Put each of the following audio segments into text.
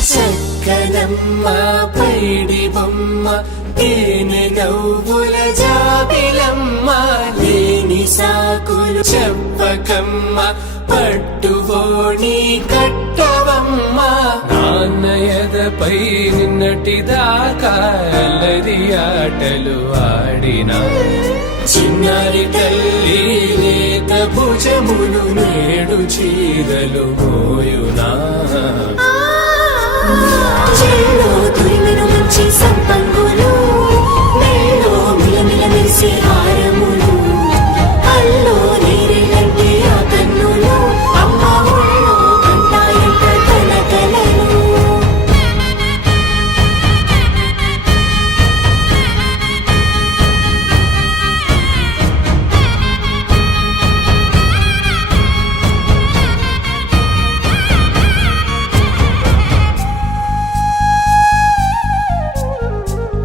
చక్కనమ్మ పైడి బొమ్మ తేనె నవ్వుల జాబిలమ్మ లేని సాకులు చెప్పకమ్మ పట్టుబోణి కట్టవమ్మ నాన్నయదపై నిన్నటిదాకా అల్లరి ఆటలు ఆడినా చిన్నారి తల్లి లేత భుజములు నేడు చీరలు మోయునా చెల్లో తురిమిన మంచి సంపంగులు మెల్లో మిలమిల మెరిసే హారములు అల్లో నీరెలంటే ఆ కన్నులు అమ్మ ఒళ్ళో కంటాయంట తన కలలు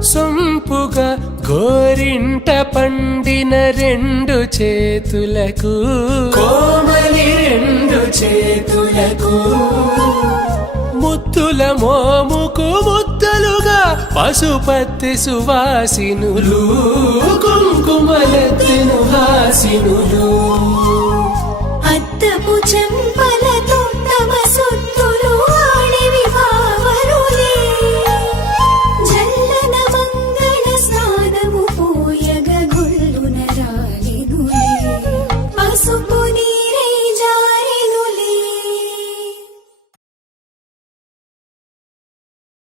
సొంపుగా గోరింట పండిన రెండు చేతులకు కోమలి రెండు చేతులకు ముత్తుల మోముకు ముద్దలుగా పశుపతి సువాసినులు కుంకుమలెత్తిను హాసినులు అద్దపు చెంప